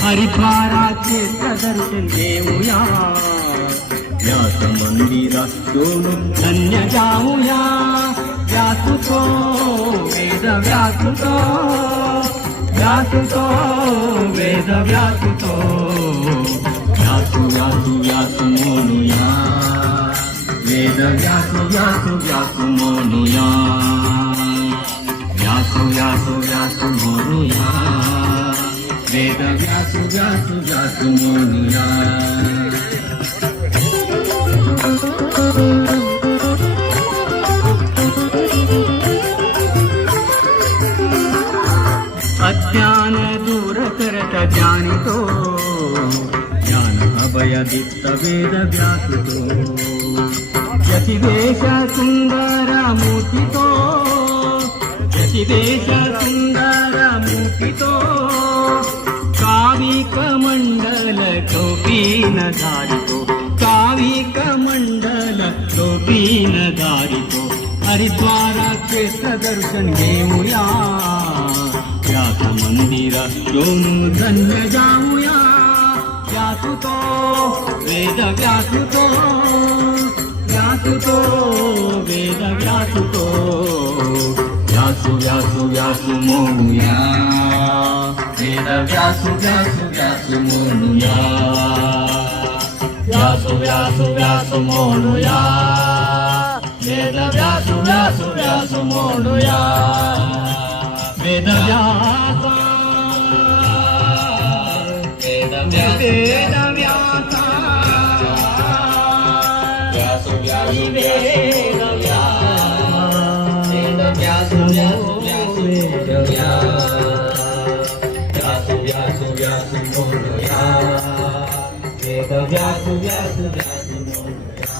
हरिद्वाराचे दर्शन घेऊया, व्यास मंदिरात दोन धन्य जाऊया. व्यासुतो वेद व्यासुतो, व्यासुतो वेद व्यासुतो, व्यासु व्यासु व्यासु म्हणूया, वेद व्यासु व्यासु व्यासु म्हणूया, व्यासु व्यासु व्यासु म्हणूया, वेद व्यासु व्यासु व्यासु म्हणूया. अज्ञान दूर करत ज्ञानितो, ज्ञान अभयदित्त वेद व्यासुतो. यतिदेश सुंदर मूर्तितो, यतिदेश सुंदर मूर्तितो. काविक मंडल टोपीन धारितो, काविक मंडल टोपीन धारितो. हरिद्वाराचे दर्शन घेऊया, व्यास मंदिरा दोन धन्य जाऊया. व्यासुतो वेद व्यासुतो, व्यासुतो वेद व्यासुतो, व्यासु व्यासु व्यासु म्हणूया, वेद व्यासु व्यासु व्यासु म्हणूया, व्यासु व्यासु व्यासु म्हणूया, वेद व्यासु व्यासु व्यासु म्हणूया. वेद व्यासा, वेद व्यासा, व्यासु व्यासु वेद व्यास, वेद व्यासु व्यासु व्यासु वेद व्यास, व्यासु व्यासु व्यासु म्हणूया, वेद व्यासु व्यासु व्यासु म्हणूया.